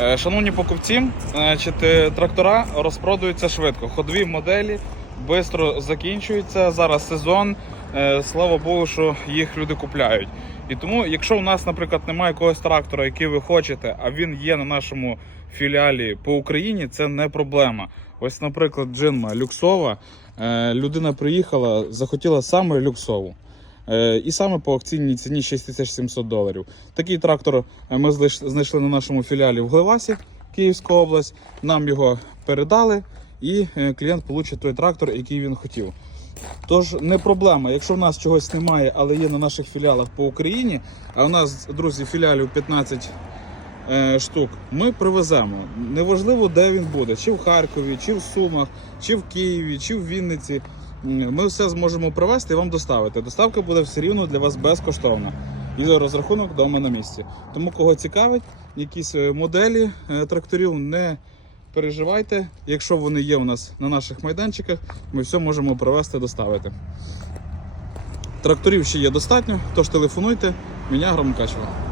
Е, Шановні покупці, е, трактора розпродаються швидко. Ходові моделі швидко закінчуються. Зараз сезон. Е, Слава Богу, що їх люди купляють. І тому, якщо у нас, наприклад, немає якогось трактора, який ви хочете, а він є на нашому філіалі по Україні, це не проблема. Ось, наприклад, джинма люксова. Людина приїхала, захотіла саме люксову. Е, І саме по акційній ціні 6700 доларів. Такий трактор е, ми знайшли на нашому філіалі в Гливасі, Київська область. Нам його передали, і е, клієнт получить той трактор, який він хотів. Тож не проблема, якщо в нас чогось немає, але є на наших філіалах по Україні, а у нас, друзі, філіалів 15 е, штук, ми привеземо. Неважливо, де він буде, чи в Харкові, чи в Сумах, чи в Києві, чи в Вінниці. Ми все зможемо привезти і вам доставити. Доставка буде все рівно для вас безкоштовна. І розрахунок вдома на місці. Тому кого цікавить, якісь е, моделі е, тракторів, не переживайте. Якщо вони є у нас на наших майданчиках, ми все можемо привезти, доставити. Тракторів ще є достатньо, тож телефонуйте. Мене Громкачева.